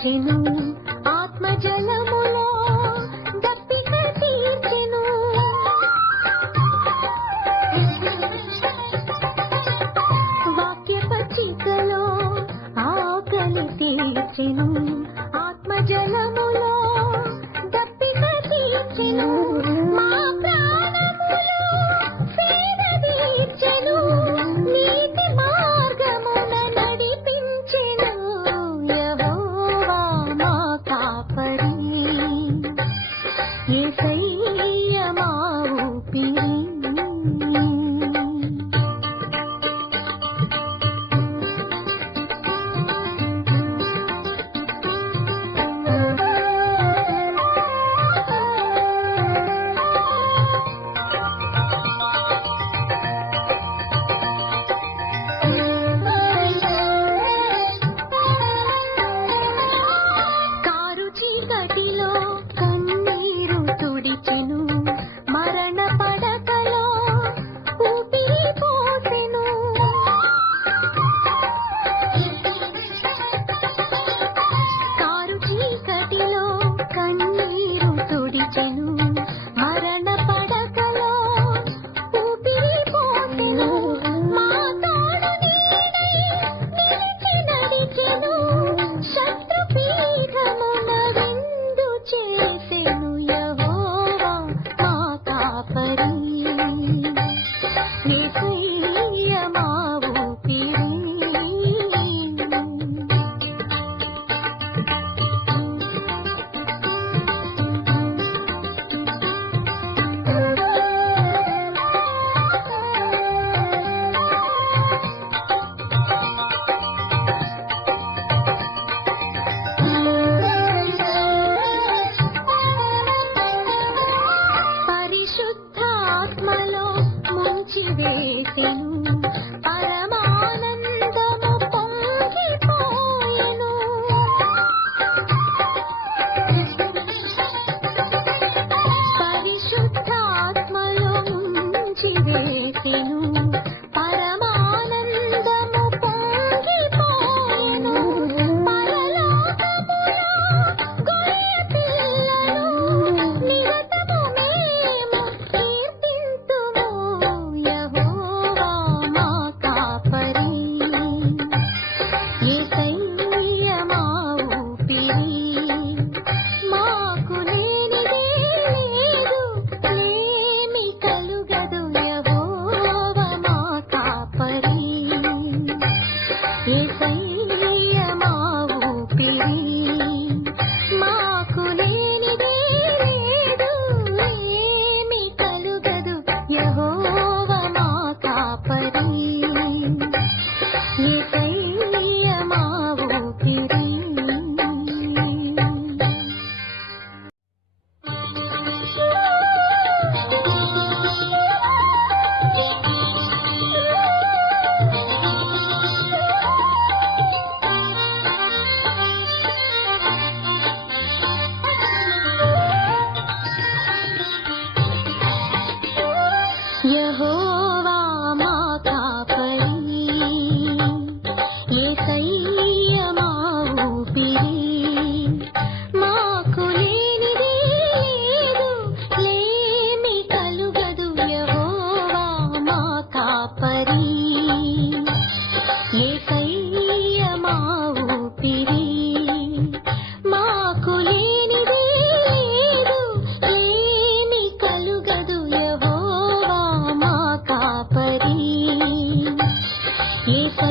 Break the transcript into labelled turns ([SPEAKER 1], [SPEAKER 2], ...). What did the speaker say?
[SPEAKER 1] తీర్చెను ఆత్మజలములో దప్పిక తీర్చెను. వాక్య పచ్చికలో ఆకలి తీర్చెను ఆత్మజలం कुछ दे चलूँ aquí.